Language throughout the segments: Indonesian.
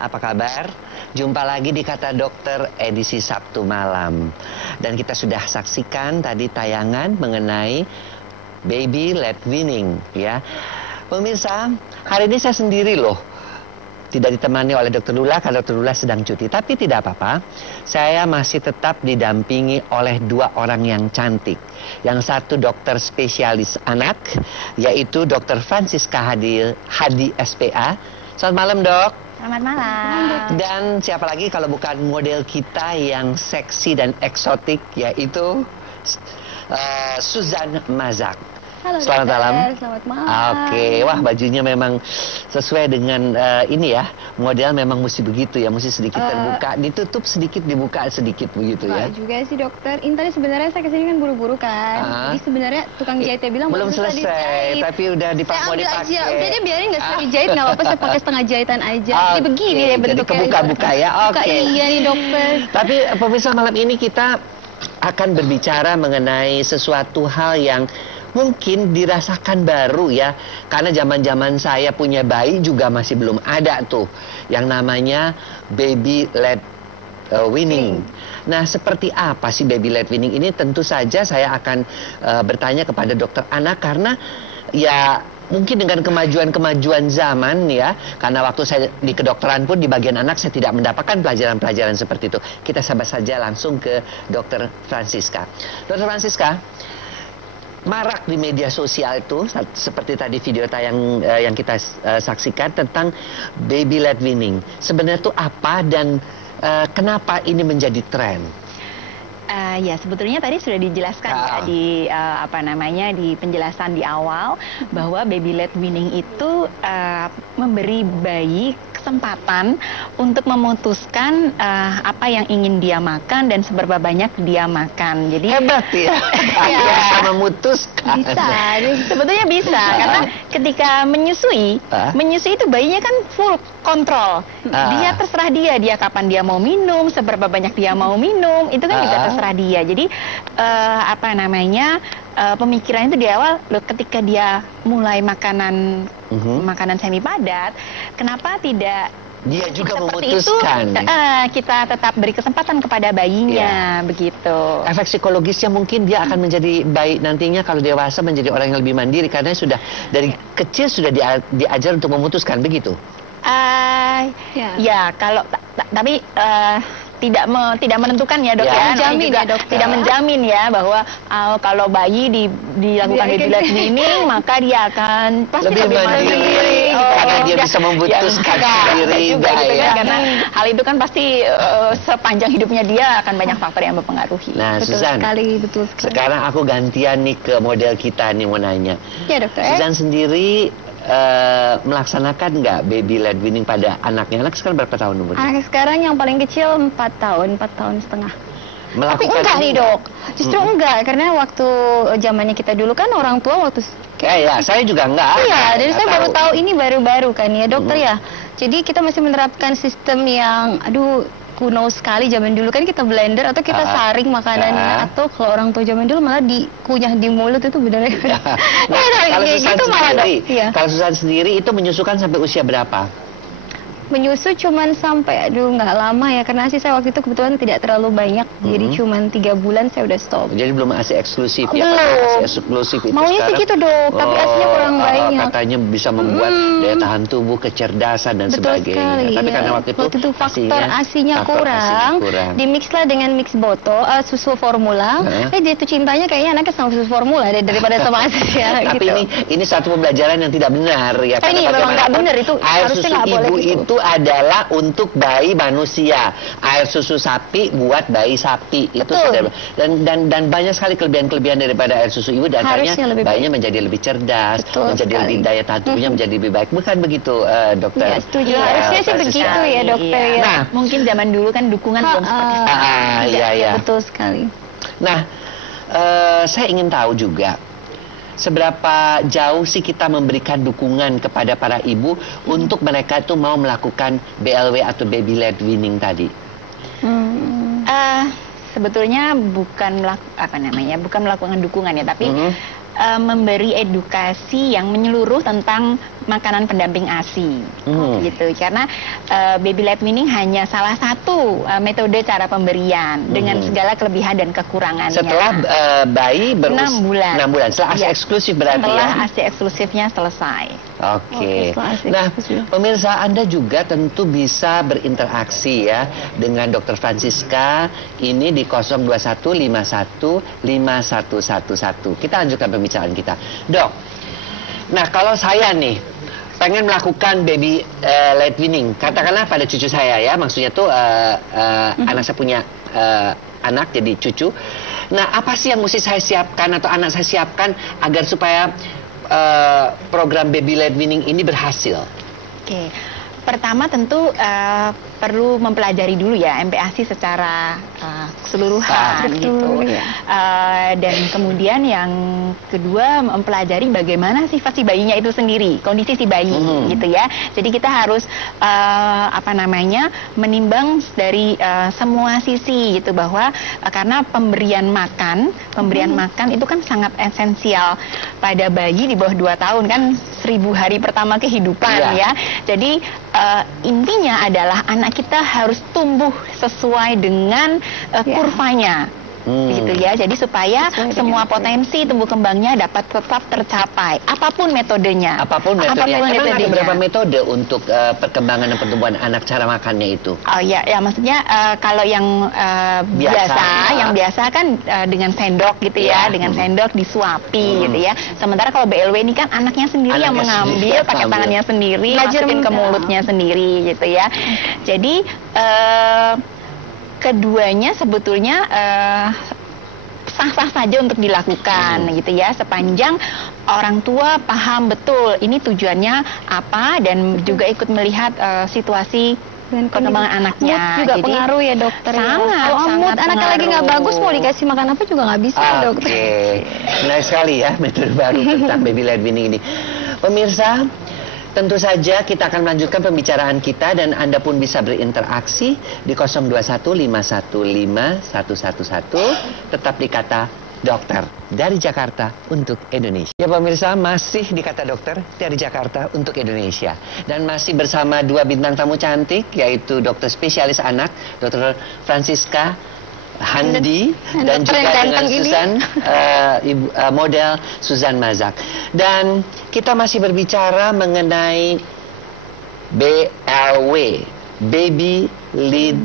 Apa kabar? Jumpa lagi di Kata Dokter edisi Sabtu malam. Dan kita sudah saksikan tadi tayangan mengenai baby led weaning, ya. Pemirsa, hari ini saya sendiri loh. Tidak ditemani oleh Dr. Lula karena Dr. Lula sedang cuti. Tapi tidak apa-apa, saya masih tetap didampingi oleh dua orang yang cantik. Yang satu dokter spesialis anak, yaitu Dr. Francisca Hadi SPA. Selamat malam, Dok. Selamat malam. Dan siapa lagi kalau bukan model kita yang seksi dan eksotik, yaitu Suzan Mazak. Halo, selamat malam. Selamat malam. Oke, wah bajunya memang sesuai dengan ini ya, model memang mesti begitu ya, mesti sedikit terbuka, ditutup sedikit, dibuka sedikit begitu ya. Juga sih dokter, ini tadi sebenarnya saya kesini kan buru-buru kan, jadi sebenarnya tukang jahitnya bilang belum selesai, tapi udah mau dipakai. Udah deh biarin nggak usah dijahit, nggak apa-apa, saya pakai setengah jahitan aja. Jadi begini deh bentuknya. Jadi kebuka-buka ya, oke. Iya nih dokter. Tapi pemirsa, malam ini kita akan berbicara mengenai sesuatu hal yang mungkin dirasakan baru ya, karena zaman-zaman saya punya bayi juga masih belum ada tuh yang namanya baby led weaning. Nah, seperti apa sih baby led weaning ini? Tentu saja saya akan bertanya kepada dokter anak, karena ya mungkin dengan kemajuan-kemajuan zaman ya, karena waktu saya di kedokteran pun di bagian anak saya tidak mendapatkan pelajaran-pelajaran seperti itu. Kita sabar saja langsung ke dokter Francisca. Dokter Francisca, marak di media sosial itu seperti tadi video tayang yang kita saksikan tentang baby led weaning. Sebenarnya itu apa dan kenapa ini menjadi tren? Ya sebetulnya tadi sudah dijelaskan ya di di penjelasan di awal bahwa baby led weaning itu memberi bayi kesempatan untuk memutuskan apa yang ingin dia makan dan seberapa banyak dia makan. Jadi hebat ya. Bisa memutuskan. Bisa, sebetulnya bisa karena ketika menyusui itu bayinya kan full kontrol. Dia terserah dia kapan dia mau minum, seberapa banyak dia mau minum, itu kan juga terserah dia. Jadi pemikiran itu di awal loh, ketika dia mulai makanan semi padat, kenapa tidak dia juga seperti memutuskan itu, kita tetap beri kesempatan kepada bayinya, begitu. Efek psikologisnya mungkin dia akan menjadi baik nantinya kalau dewasa, menjadi orang yang lebih mandiri karena sudah dari kecil sudah diajar untuk memutuskan, begitu. Ya kalau tapi tidak menentukan ya dok ya, menjamin juga ya, tidak menjamin ya bahwa kalau bayi dilakukan baby led weaning maka dia akan pasti lebih mandiri karena dia bisa memutuskan sendiri juga, gitu kan, karena hal itu kan pasti sepanjang hidupnya dia akan banyak faktor yang mempengaruhi. Nah, betul Suzan, sekali, betul sekali. Sekarang aku gantian nih ke model kita nih, mau nanya. Ya dokter. Suzan sendiri melaksanakan nggak baby led weaning pada anaknya? Anak sekarang berapa tahun umurnya? Anak sekarang yang paling kecil 4 tahun setengah. Tapi enggak nih dok, justru enggak, karena waktu zamannya kita dulu kan orang tua waktu saya juga enggak. Iya, dan saya baru tahu ini baru-baru kan ya dokter ya. Jadi kita masih menerapkan sistem yang kuno sekali. Zaman dulu kan kita blender atau kita saring makanannya, atau kalau orang tua zaman dulu malah dikunyah di mulut, itu benar. Kalau Suzan sendiri itu menyusukan sampai usia berapa? Menyusu cuman sampai nggak lama ya, karena sih saya waktu itu kebetulan tidak terlalu banyak, jadi cuman 3 bulan saya udah stop. Jadi belum ASI eksklusif ya? Belum. ASI eksklusif itu maunya sih gitu dok, tapi asinya kurang banyak. Katanya bisa membuat daya tahan tubuh, kecerdasan dan sebagainya. Sekali, tapi karena waktu itu faktor asinya kurang, dimix lah dengan mix botol susu formula. Jatuh cintanya kayaknya anaknya sama susu formula daripada sama asi ya. Tapi gitu. ini satu pembelajaran yang tidak benar ya. Ini memang nggak benar, itu air harusnya susu nggak boleh ibu gitu. itu adalah untuk bayi manusia. Air susu sapi buat bayi sapi. Itu dan banyak sekali kelebihan-kelebihan daripada air susu ibu, dan akhirnya bayinya menjadi lebih cerdas, menjadi lebih daya tahan tubuhnya menjadi lebih baik. Bukan begitu, dokter? Iya, setuju. Harusnya sih begitu ya, dokter ya. Nah, mungkin zaman dulu kan dukungan belum seperti sekarang. Iya. Betul sekali. Nah, saya ingin tahu juga, seberapa jauh sih kita memberikan dukungan kepada para ibu untuk mereka itu mau melakukan BLW atau baby led weaning tadi? Sebetulnya bukan melakukan dukungan ya, tapi memberi edukasi yang menyeluruh tentang makanan pendamping ASI, gitu. Karena baby led weaning hanya salah satu metode cara pemberian dengan segala kelebihan dan kekurangannya. Setelah bayi 6 bulan. 6 bulan. Setelah ASI eksklusif berarti Setelah ya? ASI eksklusifnya selesai. Oke. setelah ASI Nah, eksklusif. pemirsa, Anda juga tentu bisa berinteraksi ya dengan Dr. Francisca ini di 021515111. Kita lanjutkan pembicaraan kita. Dok, nah kalau saya nih pengen melakukan baby led weaning, katakanlah pada cucu saya ya, maksudnya tuh anak saya punya anak jadi cucu. Nah, apa sih yang mesti saya siapkan atau anak saya siapkan agar supaya program baby led weaning ini berhasil? Oke. Pertama tentu perlu mempelajari dulu ya MPASI secara keseluruhan gitu. ya. Dan kemudian yang kedua mempelajari bagaimana sifat si bayinya itu sendiri, kondisi si bayi gitu ya. Jadi kita harus menimbang dari semua sisi gitu, bahwa karena pemberian makan itu kan sangat esensial pada bayi di bawah 2 tahun kan, 1000 hari pertama kehidupan ya. Jadi intinya adalah anak kita harus tumbuh sesuai dengan kurvanya. Gitu ya, jadi supaya semua potensi tumbuh kembangnya dapat tetap tercapai, apapun metodenya. Apapun metodenya. Emang ada berapa metode untuk perkembangan dan pertumbuhan anak, cara makannya itu? Oh ya, maksudnya kalau yang biasa kan dengan sendok gitu ya, dengan sendok disuapi gitu ya. Sementara kalau BLW ini kan anaknya sendiri yang mengambil pakai tangannya sendiri, masukin ke mulutnya sendiri gitu ya. Jadi keduanya sebetulnya sah-sah saja untuk dilakukan gitu ya, sepanjang orang tua paham betul ini tujuannya apa dan juga ikut melihat situasi perkembangan anaknya. Mood juga jadi, pengaruh ya dokter. Sangat, Kalau mood anaknya lagi nggak bagus, mau dikasih makan apa juga nggak bisa dokter. Oke, menarik sekali ya metode baru tentang baby led weaning ini. Pemirsa, tentu saja kita akan melanjutkan pembicaraan kita dan Anda pun bisa berinteraksi di 021515111. Tetap di Kata Dokter dari Jakarta untuk Indonesia. Ya pemirsa, masih di Kata Dokter dari Jakarta untuk Indonesia. Dan masih bersama 2 bintang tamu cantik, yaitu dokter spesialis anak, Dr. Francisca Handi, dan juga dengan Susan, model Susan Mazak. Dan kita masih berbicara mengenai BLW, Baby Led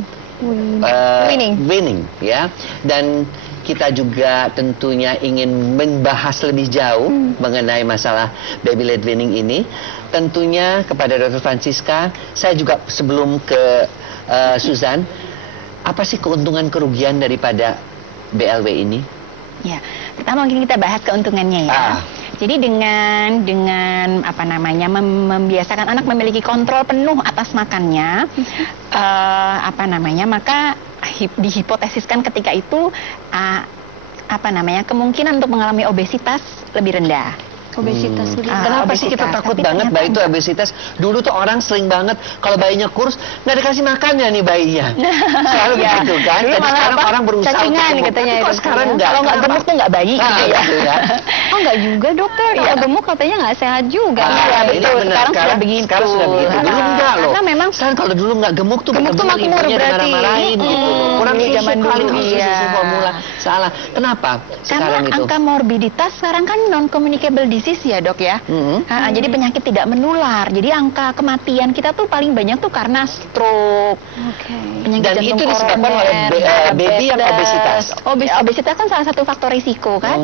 Weaning ya. Dan kita juga tentunya ingin membahas lebih jauh mengenai masalah baby led weaning ini. Tentunya kepada Dr. Francisca, saya juga sebelum ke Susan, apa sih keuntungan kerugian daripada BLW ini? Ya, pertama mungkin kita bahas keuntungannya ya. Jadi dengan membiasakan anak memiliki kontrol penuh atas makannya, maka dihipotesiskan ketika itu kemungkinan untuk mengalami obesitas lebih rendah. Obesitas. Kenapa sih kita takut banget bayi itu obesitas? Dulu tuh orang sering banget kalau bayinya kurus nggak dikasih makannya nih bayinya. Selalu begitu kan. Jadi sekarang orang berusaha cacingan untuk katanya itu. Sekarang enggak. Kalau nggak gemuk tuh nggak bayi gitu ya. Oh nggak juga dokter. Kalau gemuk katanya nggak sehat juga. Iya betul. Sekarang sudah begitu. Sekarang sudah begitu. Dulu enggak loh. Karena memang sekarang kalau dulu nggak gemuk tuh makmur ibunya berarti. marah-marahin gitu. Kurang zaman dulu susu formula. Salah. Kenapa sekarang karena itu? angka morbiditas sekarang kan non communicable disease ya dok ya. Jadi penyakit tidak menular. Jadi angka kematian kita tuh paling banyak tuh karena stroke. Penyakit Dan jantung itu disebabkan oleh baby yang obesitas. Obesitas kan salah satu faktor risiko kan.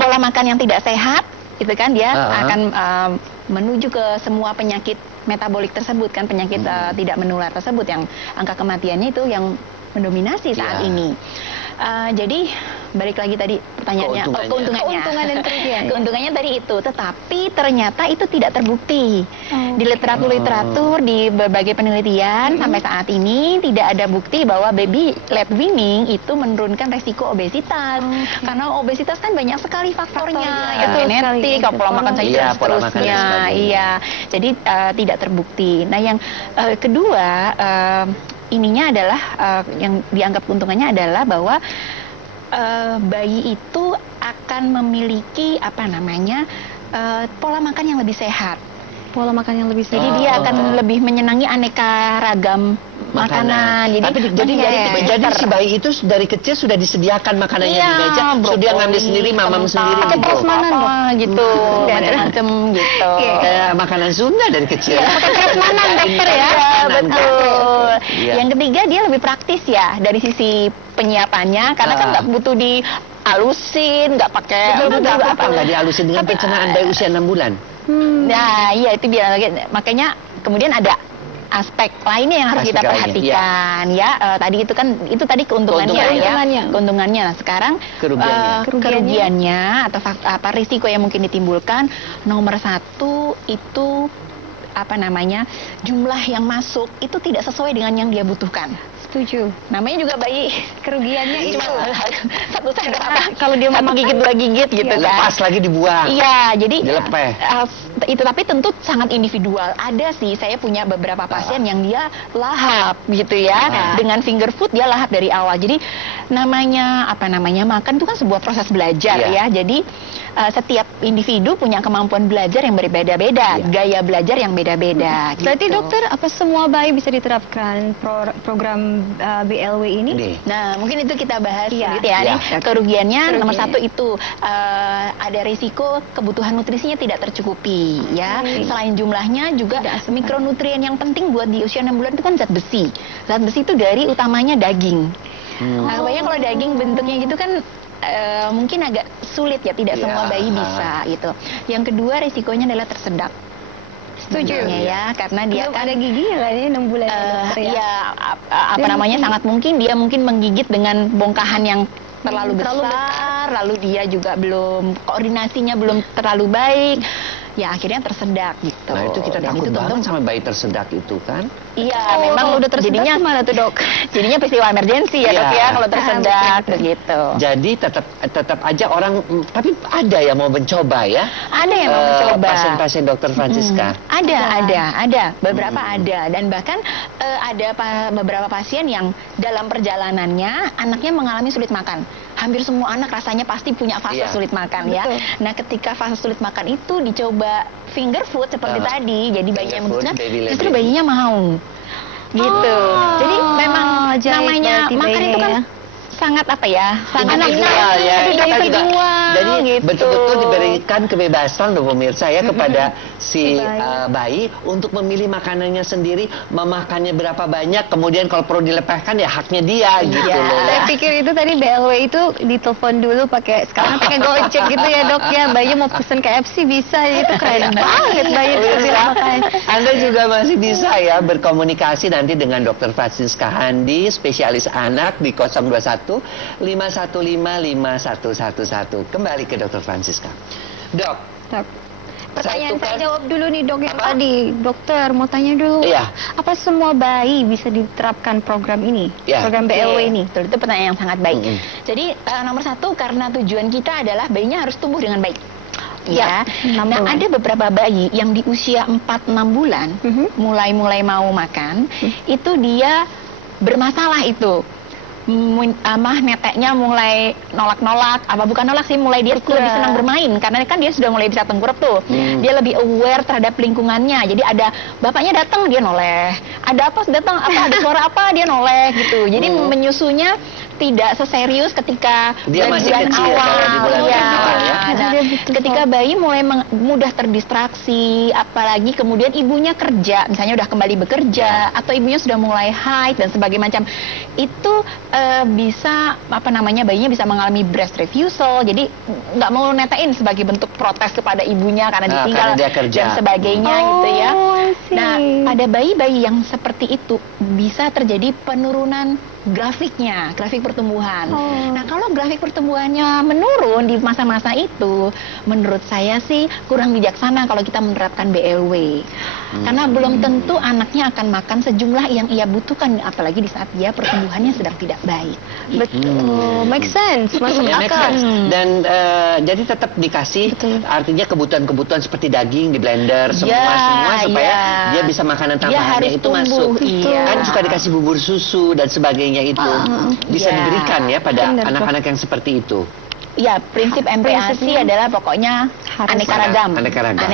Pola makan yang tidak sehat, itu kan dia akan menuju ke semua penyakit metabolik tersebut kan, penyakit tidak menular tersebut yang angka kematiannya itu yang mendominasi saat ini. Jadi balik lagi tadi pertanyaannya, keuntungannya tadi itu, tetapi ternyata itu tidak terbukti di literatur di berbagai penelitian sampai saat ini tidak ada bukti bahwa baby led weaning itu menurunkan resiko obesitas karena obesitas kan banyak sekali faktornya, genetik, pola makan saja dan seterusnya, jadi tidak terbukti. Nah yang kedua ininya adalah yang dianggap keuntungannya adalah bahwa bayi itu akan memiliki pola makan yang lebih sehat. Pola makan yang lebih sehat. Jadi dia akan lebih menyenangi aneka ragam makanan. Jadi si bayi itu dari kecil sudah disediakan makanannya di meja, sudah ngambil sendiri, mamam sendiri gitu. Gitu, macam-macam gitu. Kayak makanan Sunda dari kecil. Pakai prasmanan dokter ya. Betul. Yang ketiga dia lebih praktis ya dari sisi penyiapannya, karena kan nggak butuh dihalusin, nggak pakai nggak dihalusin dengan pencernaan bayi usia 6 bulan. Nah, iya itu biar makanya kemudian ada aspek lainnya yang harus kita perhatikan itu tadi keuntungannya. Nah, sekarang kerugiannya atau risiko yang mungkin ditimbulkan, nomor 1 itu jumlah yang masuk itu tidak sesuai dengan yang dia butuhkan. Setuju. Namanya juga bayi, kerugiannya itu satu sendok kalau dia memang gigit 2 gigit gitu kan. Lepas lagi dibuang. Iya, jadi dilepeh. Itu tapi tentu sangat individual. Ada sih, saya punya beberapa pasien yang dia lahap gitu ya. Dengan finger food dia lahap dari awal. Jadi namanya makan itu kan sebuah proses belajar ya. Jadi setiap individu punya kemampuan belajar yang berbeda-beda, gaya belajar yang beda-beda. Berarti dokter, apa semua bayi bisa diterapkan program BLW ini? Nah, mungkin itu kita bahas gitu ya. Kerugiannya nomor 1 itu ada risiko kebutuhan nutrisinya tidak tercukupi ya. Selain jumlahnya juga mikronutrien yang penting buat di usia 6 bulan itu kan zat besi. Zat besi itu dari utamanya daging. Nah, kebanyakan kalau daging bentuknya gitu kan mungkin agak sulit ya, tidak semua bayi bisa gitu. Yang kedua risikonya adalah tersedak. Setuju ya, karena dia kan ada giginya kan ini 6 bulan sangat mungkin dia menggigit dengan bongkahan yang terlalu besar, lalu dia juga koordinasinya belum terlalu baik. Ya akhirnya tersedak gitu. Nah itu kita takut banget sama bayi tersedak itu kan. Iya, memang udah tersedak jadinya mana tuh dok? Jadinya peristiwa emergensi ya dok ya kalau tersedak begitu. Jadi tetap aja orang, tapi ada yang mau mencoba ya? Ada yang mau mencoba. Pasien-pasien dokter Francisca? Ada. Beberapa ada, dan bahkan ada beberapa pasien yang dalam perjalanannya anaknya mengalami sulit makan. Hampir semua anak rasanya pasti punya fase sulit makan ya. Nah ketika fase sulit makan itu dicoba finger food seperti tadi, jadi bayinya memutuskan, justru bayinya mau gitu. Jadi memang namanya makan itu kan sangat sangat individual ya. Jadi gitu. Betul-betul diberikan kebebasan loh pemirsa ya kepada si bayi untuk memilih makanannya sendiri, memakannya berapa banyak, kemudian kalau perlu dilepehkan ya haknya dia gitu loh. Saya pikir itu tadi BLW itu ditelepon dulu sekarang pakai Gojek gitu ya dok ya, bayi mau pesen KFC bisa, itu keren banget bayi itu makan. Anda juga masih bisa ya berkomunikasi nanti dengan Dr. Francisca Handi, spesialis anak di 021 5155111. Kembali ke Dr. Francisca. Dok. Pertanyaan saya jawab dulu nih dok yang tadi. Dokter mau tanya dulu. Apa semua bayi bisa diterapkan program ini? Program BLW ini? Itu pertanyaan yang sangat baik. Jadi nomor 1, karena tujuan kita adalah bayinya harus tumbuh dengan baik. Nah ada beberapa bayi yang di usia 4-6 bulan mulai mau makan, itu dia bermasalah itu. Neteknya mulai nolak-nolak, bukan nolak sih, mulai dia lebih senang bermain karena kan dia sudah mulai bisa tengkurap tuh. Dia lebih aware terhadap lingkungannya. Jadi ada bapaknya datang dia noleh, ada ada suara apa dia noleh gitu. Jadi menyusunya tidak seserius ketika dia masih kecil awal. Ketika bayi mulai mudah terdistraksi, apalagi kemudian ibunya kerja, misalnya udah kembali bekerja atau ibunya sudah mulai haid dan sebagainya macam, itu bisa bayinya bisa mengalami breast refusal. Jadi nggak mau netain sebagai bentuk protes kepada ibunya karena ditinggal dan sebagainya gitu ya. Nah pada bayi-bayi yang seperti itu bisa terjadi penurunan grafik pertumbuhan. Nah kalau grafik pertumbuhannya menurun di masa-masa itu, menurut saya sih kurang bijaksana kalau kita menerapkan BLW. Karena belum tentu anaknya akan makan sejumlah yang ia butuhkan, apalagi di saat dia pertumbuhannya sedang tidak baik. Betul, make sense, masuk akal. Dan jadi tetap dikasih, artinya kebutuhan-kebutuhan seperti daging di blender, semua supaya dia bisa makanan tambahannya itu masuk. Kan suka dikasih bubur susu dan sebagainya. seandainya itu bisa diberikan ya pada anak-anak yang seperti itu. Ya, prinsip MPASI adalah pokoknya aneka ragam. Aneka ragam.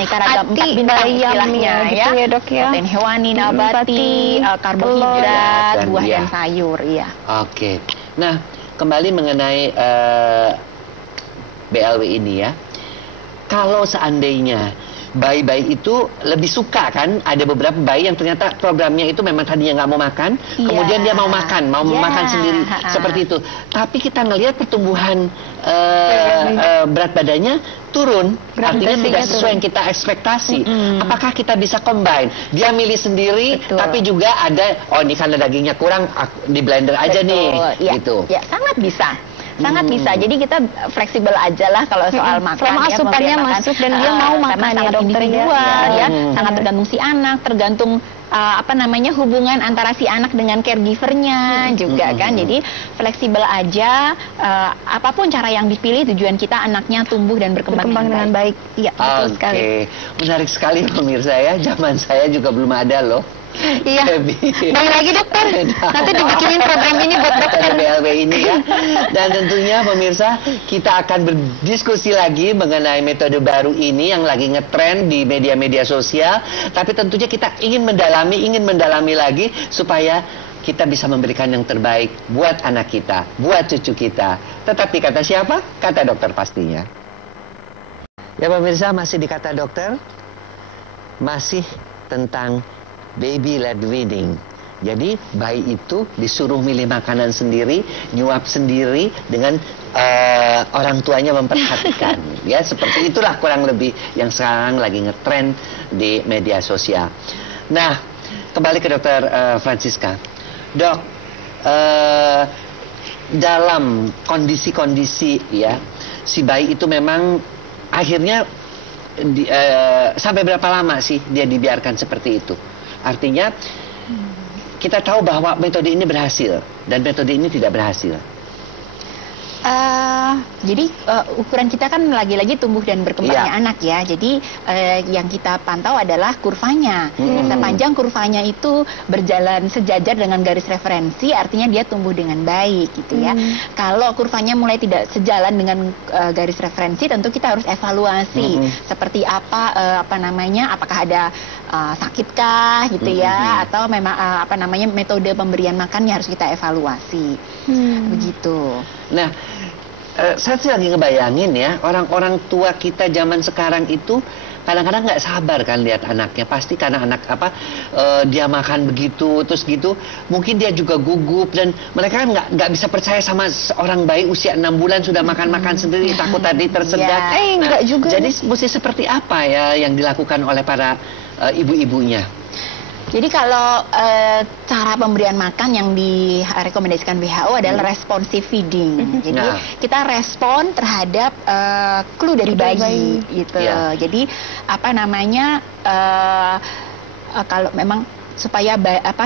4 bintang istilahnya ya. Gitu ya, Dok ya. Protein hewani, nabati, karbohidrat, buah dan sayur, iya. Oke. Nah, kembali mengenai BLW ini ya. Kalau seandainya bayi-bayi itu lebih suka kan, ada beberapa bayi yang ternyata programnya itu memang tadinya nggak mau makan, kemudian dia mau makan, makan sendiri seperti itu. Tapi kita ngelihat pertumbuhan berat badannya turun, artinya tidak sesuai yang kita ekspektasi. Apakah kita bisa combine? Dia milih sendiri, tapi juga ada, oh ini karena dagingnya kurang, di blender aja nih, gitu. Ya, sangat bisa. Sangat bisa. Jadi kita fleksibel aja lah kalau soal makan. Selama asupannya masuk dan dia mau makan ya, dokter ya. Sangat tergantung si anak, tergantung hubungan antara si anak dengan caregivernya juga kan. Jadi fleksibel aja, apapun cara yang dipilih, tujuan kita anaknya tumbuh dan berkembang dengan baik. Iya, betul sekali. Menarik sekali pemirsa ya. Zaman saya juga belum ada loh. Iya, balik lagi dokter. Nanti dibikinin program ini buat dokter BLW ini ya. Dan tentunya pemirsa, kita akan berdiskusi lagi mengenai metode baru ini yang lagi ngetrend di media-media sosial. Tapi tentunya kita ingin mendalami lagi supaya kita bisa memberikan yang terbaik buat anak kita, buat cucu kita. Tetapi kata siapa? Kata dokter pastinya. Ya pemirsa, masih di Kata Dokter, masih tentang baby led weaning. Jadi bayi itu disuruh milih makanan sendiri, nyuap sendiri dengan orang tuanya memperhatikan. Ya, seperti itulah kurang lebih yang sekarang lagi ngetrend di media sosial. Nah, kembali ke dokter Francisca. Dok, dalam kondisi-kondisi ya, si bayi itu memang akhirnya sampai berapa lama sih dia dibiarkan seperti itu? Artinya kita tahu bahwa metode ini berhasil dan metode ini tidak berhasil. Jadi ukuran kita kan lagi-lagi tumbuh dan berkembangnya anak ya. Jadi yang kita pantau adalah kurvanya. Sepanjang kurvanya itu berjalan sejajar dengan garis referensi, artinya dia tumbuh dengan baik gitu ya. Kalau kurvanya mulai tidak sejalan dengan garis referensi, tentu kita harus evaluasi seperti apakah ada sakitkah gitu ya, atau memang metode pemberian makannya harus kita evaluasi. Begitu. Nah, saya sih lagi ngebayangin ya, orang-orang tua kita zaman sekarang itu kadang-kadang nggak sabar kan lihat anaknya. Pasti karena anak dia makan begitu, terus gitu, mungkin dia juga gugup dan mereka kan nggak bisa percaya sama seorang bayi usia 6 bulan sudah makan-makan sendiri, takut tadi tersedak. Enggak juga. Jadi mesti seperti apa ya yang dilakukan oleh para ibu-ibunya? Jadi kalau cara pemberian makan yang direkomendasikan WHO adalah responsive feeding. Jadi kita respon terhadap clue dari bayi gitu. Jadi kalau memang supaya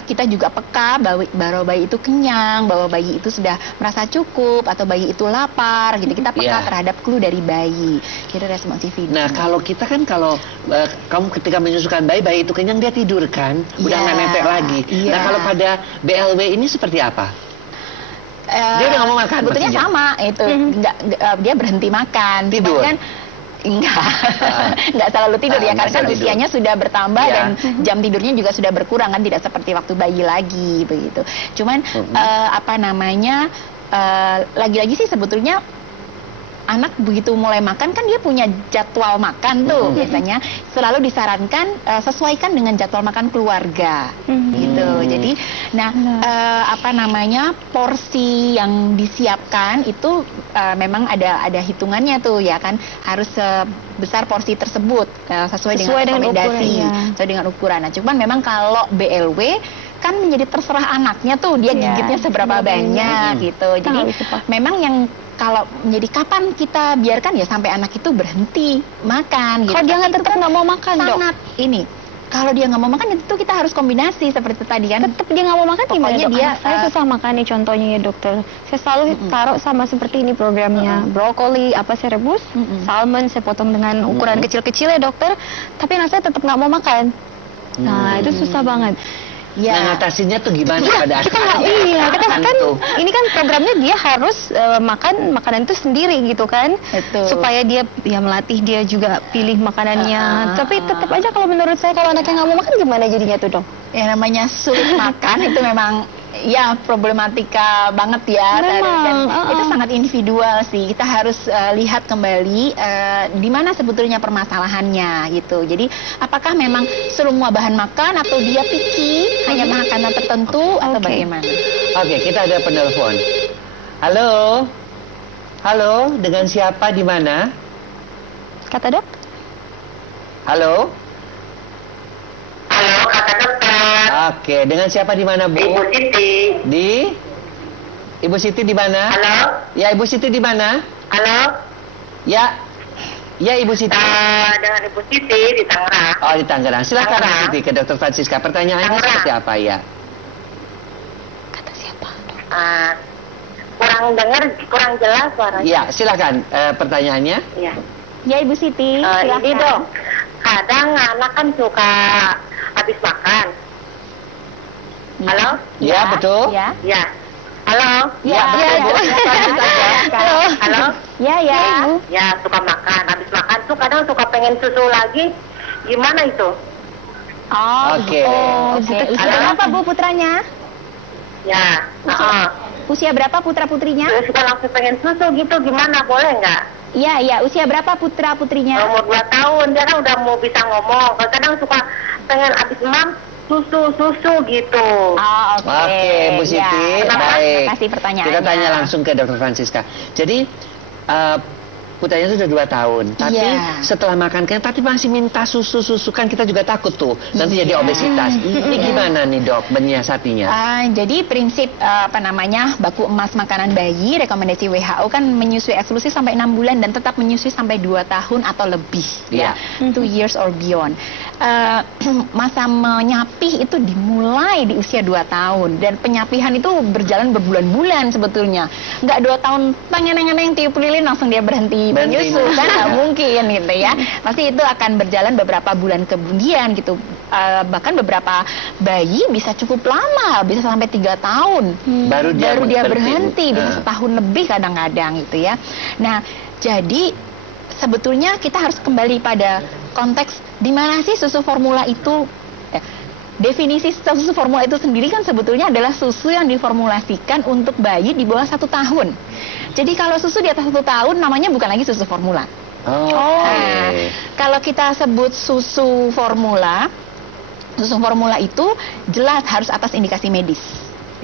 kita juga peka bahwa bayi itu kenyang, bahwa bayi itu sudah merasa cukup atau bayi itu lapar gitu. Kita peka terhadap clue dari bayi. Jadi responsive feeding. Nah, kalau kita kan kamu ketika menyusukan bayi itu kenyang, dia tidur kan, udah nggak netek lagi. Nah, kalau pada BLW ini seperti apa? Dia udah nggak mau makan. Sebetulnya sama itu, dia berhenti makan. Tidur. Nggak selalu tidur ya, karena kan usianya sudah bertambah dan jam tidurnya juga sudah berkurang kan, tidak seperti waktu bayi lagi begitu. Cuman lagi-lagi sih sebetulnya anak begitu mulai makan kan dia punya jadwal makan tuh biasanya selalu disarankan sesuaikan dengan jadwal makan keluarga gitu. Jadi porsi yang disiapkan itu memang ada hitungannya tuh ya kan, harus sebesar porsi tersebut sesuai dengan rekomendasi, sesuai dengan ukuran. Nah, cuman memang kalau BLW kan menjadi terserah anaknya tuh dia gigitnya seberapa banyak gitu. Jadi memang yang kalau menjadi kapan kita biarkan ya sampai anak itu berhenti makan gitu. Kalau dia tetap nggak mau makan, sangat ini. Kalau dia nggak mau makan itu kita harus kombinasi seperti tadi kan. Tetap dia nggak mau makan gimana dok? Saya susah makan nih contohnya ya dokter. Saya selalu taruh sama seperti ini programnya. Brokoli, saya rebus, salmon saya potong dengan ukuran kecil-kecil ya dokter. Tapi anak saya tetap nggak mau makan. Nah itu susah banget. Mengatasinya tuh gimana pada anak? Kita kan ini kan programnya dia harus makan makanan itu sendiri gitu kan. Betul. Supaya dia melatih dia juga pilih makanannya. Tapi tetap aja kalau menurut saya kalau anaknya nggak mau makan gimana jadinya tuh dok? Ya namanya sulit makan itu memang ya problematika banget ya. Dan itu sangat individual sih. Kita harus lihat kembali di mana sebetulnya permasalahannya gitu. Jadi apakah memang semua bahan makan atau dia picky hanya makanan tertentu atau bagaimana? Oke, kita ada penelpon. Halo. Halo, dengan siapa di mana? Kata dok? Halo. Halo, kata dokter. Oke, dengan siapa di mana, Bu? Ibu Siti. Di? Ibu Siti di mana? Halo. Ya, Ibu Siti di mana? Halo. Ya. Ya, Ibu Siti. Dengan Ibu Siti di Tangerang. Oh, di Tangerang. Silakan Ibu Tangerang. Siti ke Dokter Francisca. Pertanyaannya Tangerang. seperti apa ya? Kata siapa? Kurang dengar, kurang jelas suaranya. Ya, silakan. Pertanyaannya? Iya. Ya Ibu Siti, silakan. Ini dok, kadang anak kan suka habis makan. Halo? Ya, betul. Ya. Ya. Halo? Ya, betul, Bu. Halo? Halo? Ya. Ya, suka makan. Habis makan tuh kadang suka pengen susu lagi. Gimana itu? Oh, Oke. Oke. Usia berapa Bu putranya? Ya. Usia berapa putra-putrinya? Terus suka langsung pengen susu gitu. Gimana? Boleh nggak? Iya. Usia berapa putra-putrinya? Umur 2 tahun. Dia kan udah mau bisa ngomong. Kadang suka pengen habis mam susu gitu. Oh, Oke, Bu Siti. Ya. Baik. Terima kasih pertanyaannya. Kita tanya langsung ke Dokter Francisca. Jadi, putranya sudah 2 tahun, tapi setelah makan tapi masih minta susu kan kita juga takut tuh nanti jadi obesitas. Ini gimana nih dok menyiasatinya? Jadi prinsip baku emas makanan bayi rekomendasi WHO kan menyusui eksklusif sampai 6 bulan dan tetap menyusui sampai 2 tahun atau lebih ya 2 years or beyond. Masa menyapih itu dimulai di usia 2 tahun dan penyapihan itu berjalan berbulan-bulan sebetulnya. Nggak 2 tahun pengen tiup lilin langsung dia berhenti menyusu kan nggak mungkin gitu ya. Pasti itu akan berjalan beberapa bulan kemudian gitu. Bahkan beberapa bayi bisa cukup lama, bisa sampai 3 tahun baru dia berhenti, bisa setahun lebih kadang-kadang gitu ya. Nah jadi sebetulnya kita harus kembali pada konteks di mana sih susu formula itu. Definisi susu formula itu sendiri kan sebetulnya adalah susu yang diformulasikan untuk bayi di bawah 1 tahun. Jadi kalau susu di atas 1 tahun namanya bukan lagi susu formula. Kalau kita sebut susu formula itu jelas harus atas indikasi medis.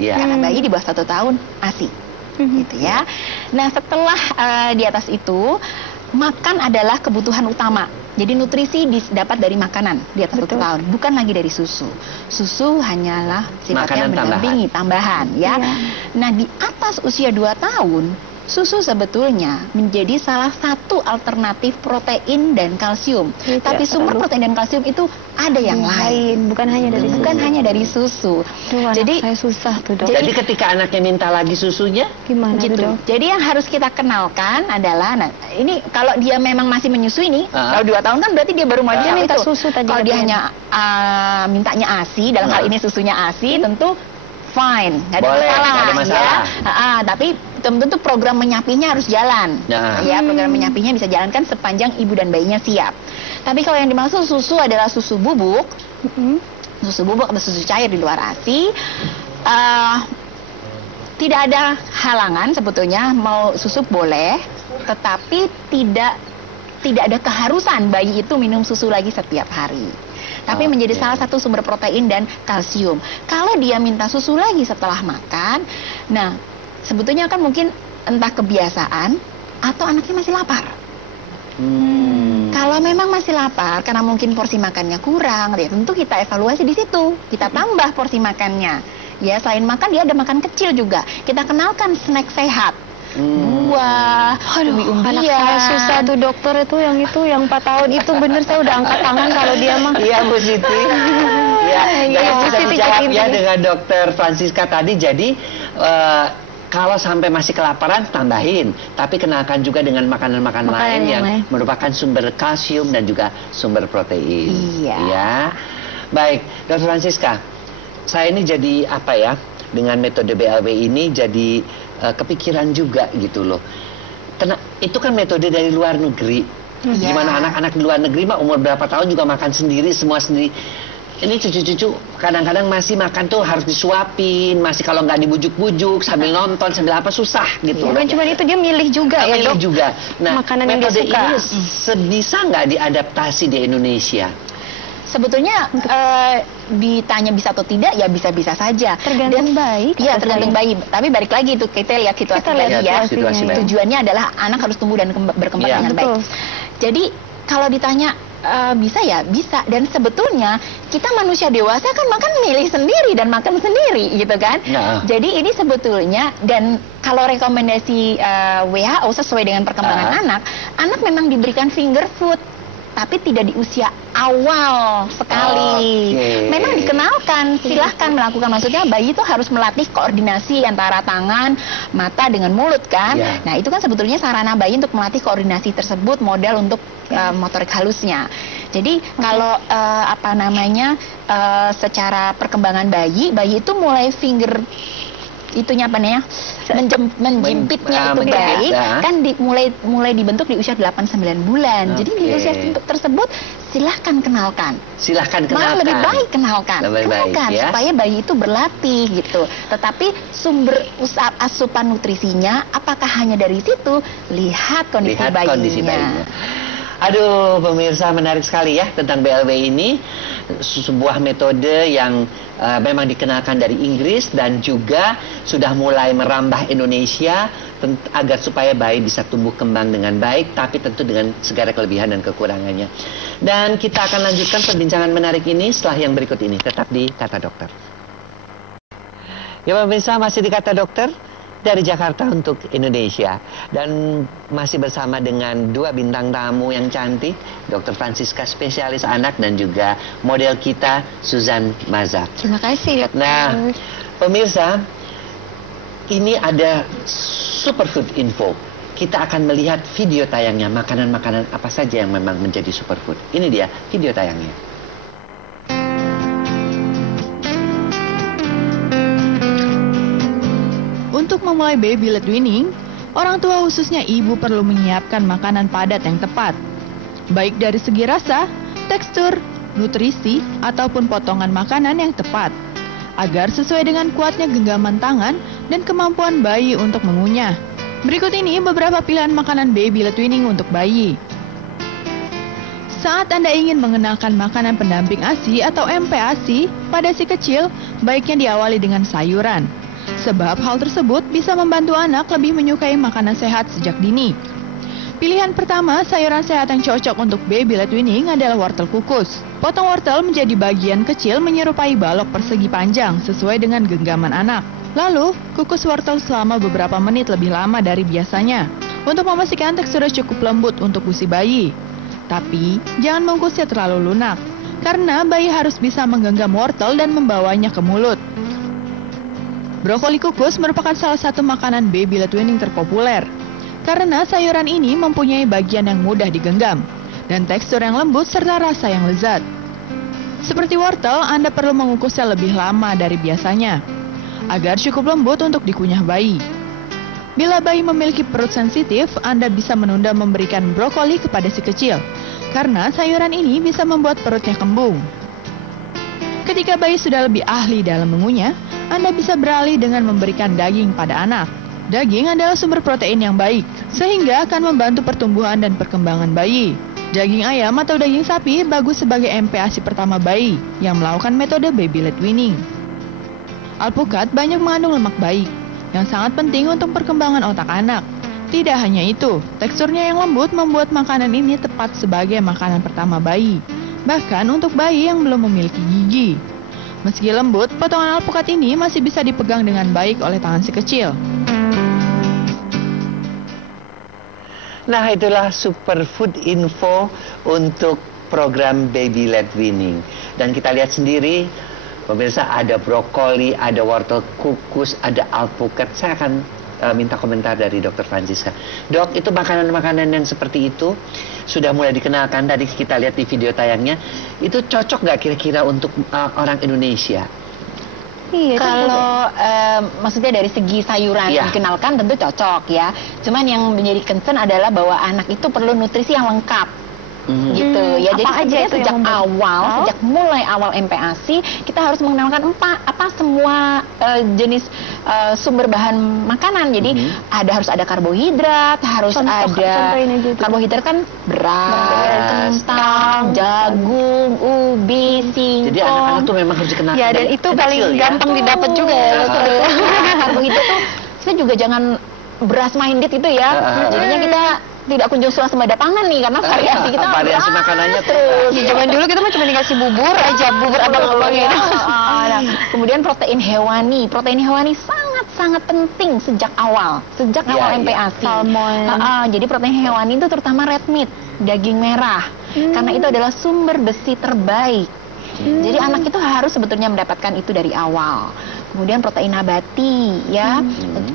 Karena bayi di bawah 1 tahun ASI, gitu ya. Nah setelah di atas itu makan adalah kebutuhan utama. Jadi nutrisi didapat dari makanan di atas 1 tahun, bukan lagi dari susu. Susu hanyalah sifatnya mendampingi tambahan ya. Nah di atas usia 2 tahun, susu sebetulnya menjadi salah satu alternatif protein dan kalsium. Tapi sumber protein dan kalsium itu ada yang lain, bukan hanya dari susu. Jadi saya susah tuh dok. Jadi ketika anaknya minta lagi susunya, gimana gitu. dok? Jadi yang harus kita kenalkan adalah, ini kalau dia memang masih menyusui nih, kalau 2 tahun kan berarti dia baru mau minta susu tadi. Kalau dia hanya mintanya ASI, dalam hal ini susunya ASI, tentu fine, nggak ada masalah. Ya. Tapi tentu program menyapihnya harus jalan. Ya, program menyapihnya bisa jalankan sepanjang ibu dan bayinya siap. Tapi kalau yang dimaksud susu adalah susu bubuk, susu bubuk atau susu cair di luar ASI, tidak ada halangan sebetulnya mau susu boleh, tetapi tidak ada keharusan bayi itu minum susu lagi setiap hari. Tapi menjadi salah satu sumber protein dan kalsium. Kalau dia minta susu lagi setelah makan, nah sebetulnya kan mungkin entah kebiasaan atau anaknya masih lapar. Kalau memang masih lapar karena mungkin porsi makannya kurang, ya tentu kita evaluasi di situ. Kita tambah porsi makannya. Ya selain makan dia ada makan kecil juga. Kita kenalkan snack sehat. Buah, anak saya susah tuh dokter itu yang 4 tahun itu bener saya udah angkat tangan kalau dia mah. Iya Bu Siti. Jadi sudah dijawab ya dengan Dokter Francisca tadi. Jadi kalau sampai masih kelaparan tambahin, tapi kenalkan juga dengan makanan-makanan lain yang merupakan sumber kalsium dan juga sumber protein. Iya. Ya. Baik, Dokter Francisca. saya ini jadi apa ya, dengan metode BLW ini jadi kepikiran juga gitu loh. Itu kan metode dari luar negeri. Gimana anak-anak di luar negeri mah umur berapa tahun juga makan sendiri, semua sendiri. Ini cucu-cucu kadang-kadang masih makan tuh harus disuapin, masih kalau nggak dibujuk-bujuk sambil nonton sambil apa susah gitu. Bukan cuma itu, dia milih juga ya, milih Dok. juga. Nah, makanan yang dia metode suka. ini sebisa nggak diadaptasi di Indonesia? Sebetulnya ditanya bisa atau tidak, ya bisa-bisa saja. Tergantung bayi. Iya, tergantung bayi. Tapi balik lagi itu kita lihat situasi bayi ya. Tujuannya adalah anak harus tumbuh dan berkembang dengan baik. Jadi kalau ditanya bisa ya, bisa. Dan sebetulnya kita manusia dewasa kan makan milih sendiri dan makan sendiri gitu kan. Jadi ini sebetulnya, dan kalau rekomendasi WHO sesuai dengan perkembangan anak memang diberikan finger food, tapi tidak di usia awal sekali. Memang dikenalkan, silahkan melakukan. Maksudnya bayi itu harus melatih koordinasi antara tangan, mata dengan mulut kan. Nah itu kan sebetulnya sarana bayi untuk melatih koordinasi tersebut, modal untuk motorik halusnya. Jadi kalau secara perkembangan bayi itu mulai finger itunya apa namanya, menjimpitnya itu bayi kan mulai dibentuk di usia 8-9 bulan. Jadi di usia tersebut silahkan kenalkan. Malah lebih baik kenalkan ya? Supaya bayi itu berlatih gitu. Tetapi sumber asupan nutrisinya apakah hanya dari situ? Lihat kondisi bayinya. Aduh, pemirsa, menarik sekali ya tentang BLW ini. Sebuah metode yang memang dikenalkan dari Inggris dan juga sudah mulai merambah Indonesia agar supaya bayi bisa tumbuh kembang dengan baik, tapi tentu dengan segala kelebihan dan kekurangannya. Dan kita akan lanjutkan perbincangan menarik ini setelah yang berikut ini. Tetap di Kata Dokter. Ya pemirsa, masih di Kata Dokter dari Jakarta untuk Indonesia, dan masih bersama dengan dua bintang tamu yang cantik, Dr. Francisca spesialis anak dan juga model kita Suzan Mazak. Terima kasih. Nah, pemirsa, ini ada superfood info. Kita akan melihat video tayangnya, makanan-makanan apa saja yang memang menjadi superfood. Ini dia video tayangnya. Untuk memulai baby led weaning, orang tua khususnya ibu perlu menyiapkan makanan padat yang tepat, baik dari segi rasa, tekstur, nutrisi, ataupun potongan makanan yang tepat, agar sesuai dengan kuatnya genggaman tangan dan kemampuan bayi untuk mengunyah. Berikut ini beberapa pilihan makanan baby led weaning untuk bayi. Saat Anda ingin mengenalkan makanan pendamping ASI atau MPASI pada si kecil, baiknya diawali dengan sayuran. Sebab hal tersebut bisa membantu anak lebih menyukai makanan sehat sejak dini. Pilihan pertama sayuran sehat yang cocok untuk baby led weaning adalah wortel kukus. Potong wortel menjadi bagian kecil menyerupai balok persegi panjang sesuai dengan genggaman anak. Lalu, kukus wortel selama beberapa menit lebih lama dari biasanya untuk memastikan teksturnya cukup lembut untuk gusi bayi. Tapi, jangan mengukusnya terlalu lunak, karena bayi harus bisa menggenggam wortel dan membawanya ke mulut. Brokoli kukus merupakan salah satu makanan baby led weaning terpopuler, karena sayuran ini mempunyai bagian yang mudah digenggam, dan tekstur yang lembut serta rasa yang lezat. Seperti wortel, Anda perlu mengukusnya lebih lama dari biasanya, agar cukup lembut untuk dikunyah bayi. Bila bayi memiliki perut sensitif, Anda bisa menunda memberikan brokoli kepada si kecil, karena sayuran ini bisa membuat perutnya kembung. Ketika bayi sudah lebih ahli dalam mengunyah, Anda bisa beralih dengan memberikan daging pada anak. Daging adalah sumber protein yang baik, sehingga akan membantu pertumbuhan dan perkembangan bayi. Daging ayam atau daging sapi bagus sebagai MPASI pertama bayi yang melakukan metode baby led weaning. Alpukat banyak mengandung lemak baik, yang sangat penting untuk perkembangan otak anak. Tidak hanya itu, teksturnya yang lembut membuat makanan ini tepat sebagai makanan pertama bayi, bahkan untuk bayi yang belum memiliki gigi. Meski lembut, potongan alpukat ini masih bisa dipegang dengan baik oleh tangan si kecil. Nah, itulah superfood info untuk program baby led weaning. Dan kita lihat sendiri, pemirsa, ada brokoli, ada wortel kukus, ada alpukat. Saya akan minta komentar dari Dr. Francisca. Dok, itu makanan-makanan yang seperti itu sudah mulai dikenalkan, tadi kita lihat di video tayangnya. Itu cocok nggak kira-kira untuk orang Indonesia? Iya, kalau maksudnya dari segi sayuran dikenalkan tentu cocok ya. Cuman yang menjadi concern adalah bahwa anak itu perlu nutrisi yang lengkap. Gitu ya. Jadi sebenarnya sejak awal, sejak mulai awal MPASI kita harus mengenalkan apa semua jenis sumber bahan makanan. Jadi harus ada karbohidrat, harus ada karbohidrat kan beras, kentang, jagung, ubi, singkong. Jadi anak-anak tuh memang harus dikenalkan. Ya, dan itu paling gampang didapat juga ya. Karbohidrat tuh kita juga jangan beras minded itu ya. Jadinya kita tidak kunjung swasembada pangan nih karena variasi kita variasi makanannya terus. Ya, zaman dulu kita cuma dikasih bubur aja, bubur abang-abang ya. Nah, kemudian protein hewani sangat penting sejak awal MPASI. Salmon. Jadi protein hewani itu terutama red meat, daging merah, karena itu adalah sumber besi terbaik. Jadi anak itu harus sebetulnya mendapatkan itu dari awal. Kemudian protein nabati ya,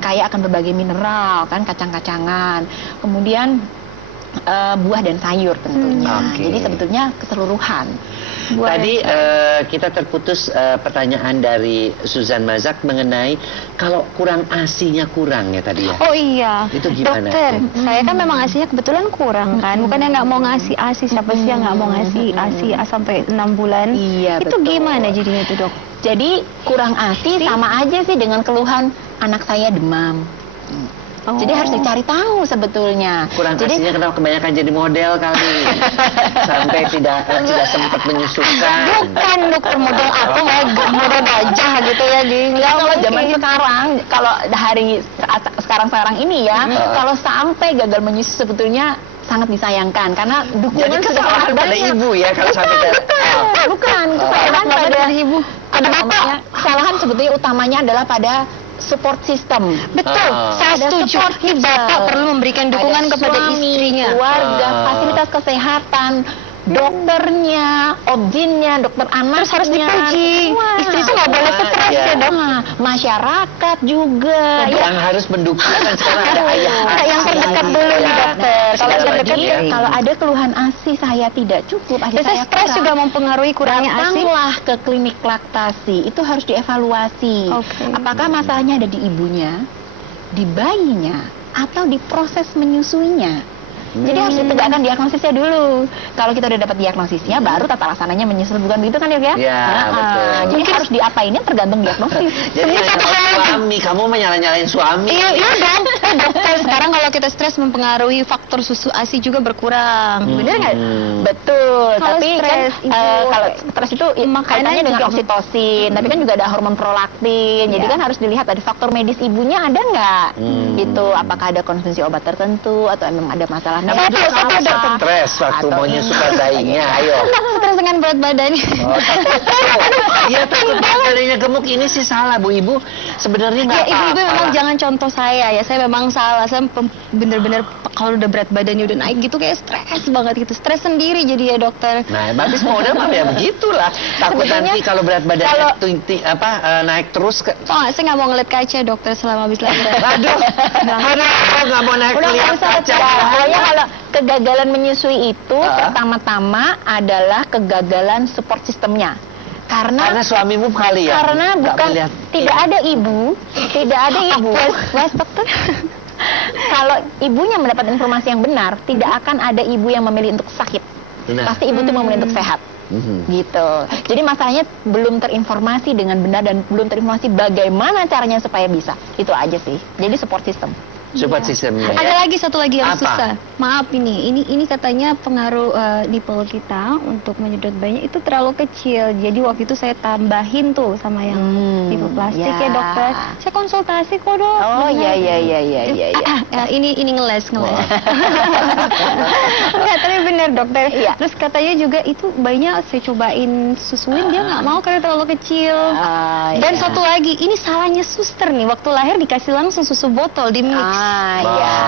kaya akan berbagai mineral kan, kacang-kacangan. Kemudian buah dan sayur tentunya. Jadi sebetulnya keseluruhan. Tadi kita terputus pertanyaan dari Suzan Mazak mengenai kalau kurang ASI-nya kurang ya tadi ya. Oh iya. Itu gimana? Dokter, saya kan memang ASI-nya kebetulan kurang kan. Bukannya nggak mau ngasih ASI, siapa sih yang nggak mau ngasih ASI sampai 6 bulan? Iya, itu betul. gimana jadinya itu, Dok? Jadi kurang ASI sama aja sih dengan keluhan anak saya demam. Jadi harus dicari tahu sebetulnya. Kurang ASI-nya kenapa kebanyakan jadi model kali. Sampai tidak sempat menyusukan. Bukan dokter, model apa, model gajah gitu ya di. Kalau zaman sekarang, kalau hari sekarang ini ya, kalau sampai gagal menyusu sebetulnya sangat disayangkan karena dukungan jadi kesalahan pada ibu ya kalau sampai bukan kesalahan pada ibu. Ada namanya kesalahan sebetulnya utamanya adalah pada support system. Betul, saya setuju. Ini bapak perlu memberikan dukungan kepada istrinya, keluarga, fasilitas kesehatan, dokternya, objinnya, dokter anak harus dipuji. Istri itu nggak boleh stres ya, Dok. Masyarakat juga yang harus mendukung kan sekarang ada ayah yang terdekat dulu nih dokter. Kalau terdekat ya. Kalau ada keluhan ASI saya tidak cukup, saya stres juga mempengaruhi kurangnya ASI. Datanglah ke klinik laktasi, itu harus dievaluasi. Apakah masalahnya ada di ibunya, di bayinya, atau di proses menyusuinya. Jadi harus ditegakkan diagnosisnya dulu. Kalau kita udah dapat diagnosisnya, baru tata laksananya menyusul, bukan begitu kan ya? Iya, betul. Jadi harus diapainnya tergantung diagnosis. Jadi suami, kamu menyalahin suami. Iya dong. Dokter, sekarang kalau kita stres mempengaruhi faktor susu ASI juga berkurang. Bener nggak? Betul. Kalau tapi stres, kan kalau stres itu kaitannya dengan oksitosin, tapi kan juga ada hormon prolaktin. Jadi kan harus dilihat ada faktor medis ibunya ada nggak? Gitu. Apakah ada konsumsi obat tertentu atau memang ada masalah? Stres waktu mau nyusu bayinya, ayo. Stres dengan berat badannya. Iya, takut badannya gemuk, ini sih salah Bu Ibu. Sebenarnya nggak apa-apa. Ibu memang jangan contoh saya ya. Saya memang salah. Saya bener-bener kalau udah berat badannya udah naik gitu kayak stres banget gitu. Stres sendiri jadi ya dokter. Nah, habis model mah ya begitulah. Takut nanti kalau berat badannya naik terus. Soalnya saya nggak mau ngeliat kaca dokter selama habis lahiran. Aduh, nggak mau naik lihat kaca. Kalau kegagalan menyusui itu pertama-tama adalah kegagalan support sistemnya. Karena suamimu kali ya. Karena tidak ada ibu. Dokter. Kalau ibunya mendapat informasi yang benar, tidak akan ada ibu yang memilih untuk sakit. Pasti ibu itu memilih untuk sehat. Gitu. Jadi masalahnya belum terinformasi dengan benar dan belum terinformasi bagaimana caranya supaya bisa. Itu aja sih. Jadi support system. Support sistemnya. Ada lagi satu lagi yang susah. Maaf ini katanya pengaruh nipple kita untuk menyedot bayinya itu terlalu kecil. Jadi waktu itu saya tambahin tuh sama yang nipple plastik ya dokter. Saya konsultasi kok dok. Oh iya. Ini ngeles. Enggak, tapi benar dokter. Iya. Terus katanya juga itu bayinya saya cobain susuin dia nggak mau karena terlalu kecil. Dan satu lagi ini salahnya suster nih waktu lahir dikasih langsung susu botol di mix.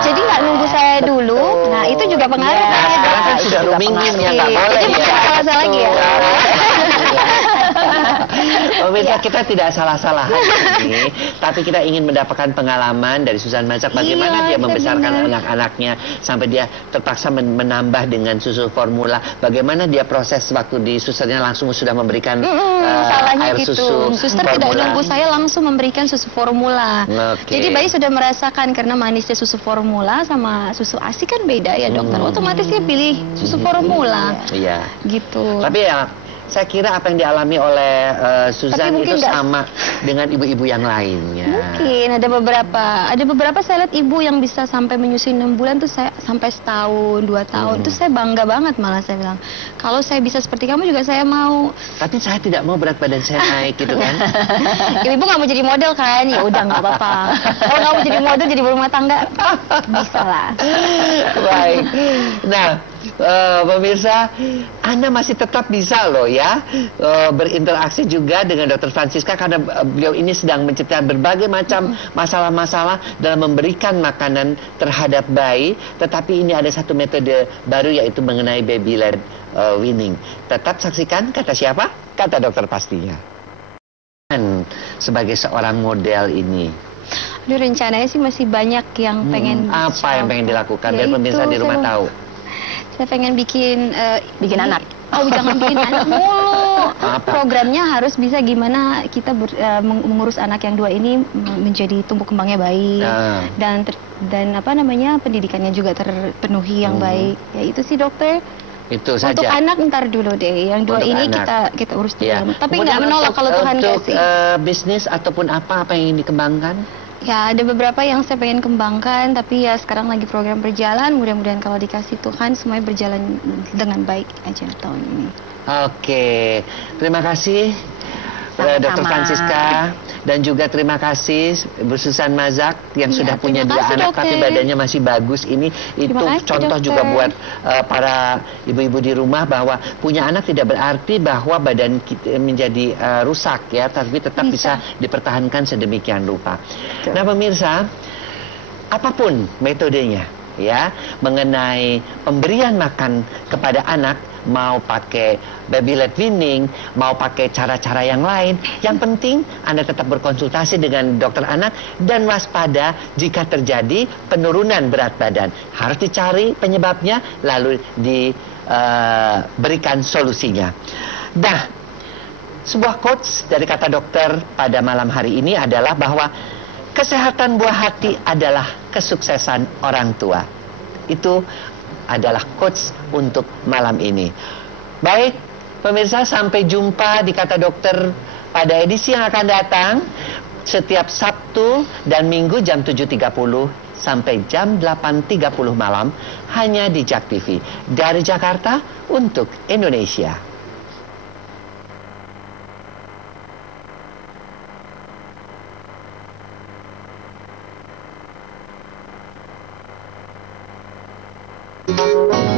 Jadi nggak nunggu saya dulu. Nah itu juga pengaruh kan ya sekarang kan sudah rooming ya nggak boleh ya. Itu salah lagi ya. pemirsa, kita tidak salah-salah ini, tapi kita ingin mendapatkan pengalaman dari Susan Mazak bagaimana dia membesarkan anak-anaknya sampai dia terpaksa menambah dengan susu formula. Bagaimana dia proses waktu di susternya langsung sudah memberikan air gitu. susu Suster tidak nunggu saya langsung memberikan susu formula. Jadi bayi sudah merasakan karena manisnya susu formula sama susu ASI kan beda ya dokter. Otomatis dia pilih susu formula. Iya. Gitu. Tapi ya saya kira apa yang dialami oleh Susan itu sama dengan ibu-ibu yang lainnya. Mungkin ada beberapa saya lihat ibu yang bisa sampai menyusui 6 bulan tuh saya sampai setahun, 2 tahun. Itu saya bangga banget malah saya bilang. Kalau saya bisa seperti kamu juga saya mau. Tapi saya tidak mau berat badan saya naik gitu kan. Ibu nggak mau jadi model kan? Ya udah nggak apa-apa. Kalau nggak mau jadi model jadi berumah tangga bisa lah. Baik. Nah, pemirsa, Anda masih tetap bisa loh ya berinteraksi juga dengan Dr. Francisca karena beliau ini sedang menceritakan berbagai macam masalah-masalah dalam memberikan makanan terhadap bayi. Tetapi ini ada satu metode baru yaitu mengenai baby led weaning. Tetap saksikan kata siapa? Kata dokter pastinya. Sebagai seorang model ini. Aduh, rencananya sih masih banyak yang pengen. Apa yang pengen dilakukan biar pemirsa di rumah tahu? Saya pengen bikin anak. Oh, jangan bikin anak mulu. Programnya harus bisa gimana kita mengurus anak yang 2 ini menjadi tumbuh kembangnya baik dan apa namanya pendidikannya juga terpenuhi yang baik. Ya itu sih dokter. Itu saja. Untuk anak ntar dulu deh. Yang 2 ini kita urus dulu. Tapi nggak menolak kalau Tuhan kasih. Untuk bisnis ataupun apa yang ingin dikembangkan? Ya, ada beberapa yang saya pengen kembangkan, tapi ya sekarang lagi program berjalan. Mudah-mudahan kalau dikasih Tuhan semuanya berjalan dengan baik aja tahun ini. Oke, terima kasih Dr. Francisca dan juga terima kasih Bu Susan Mazak yang sudah punya 2 anak tapi badannya masih bagus. Ini itu contoh juga buat para ibu-ibu di rumah bahwa punya anak tidak berarti bahwa badan kita menjadi rusak ya, tapi tetap bisa dipertahankan sedemikian rupa. Nah pemirsa, apapun metodenya ya mengenai pemberian makan kepada anak, mau pakai baby led weaning, mau pakai cara-cara yang lain, yang penting Anda tetap berkonsultasi dengan dokter anak dan waspada jika terjadi penurunan berat badan. Harus dicari penyebabnya lalu diberikan solusinya. Nah, sebuah quotes dari kata dokter pada malam hari ini adalah bahwa kesehatan buah hati adalah kesuksesan orang tua. Itu adalah quotes untuk malam ini. Baik, pemirsa, sampai jumpa di Kata Dokter pada edisi yang akan datang setiap Sabtu dan Minggu jam 7.30 sampai jam 8.30 malam hanya di JAK TV. Dari Jakarta untuk Indonesia. Thank you.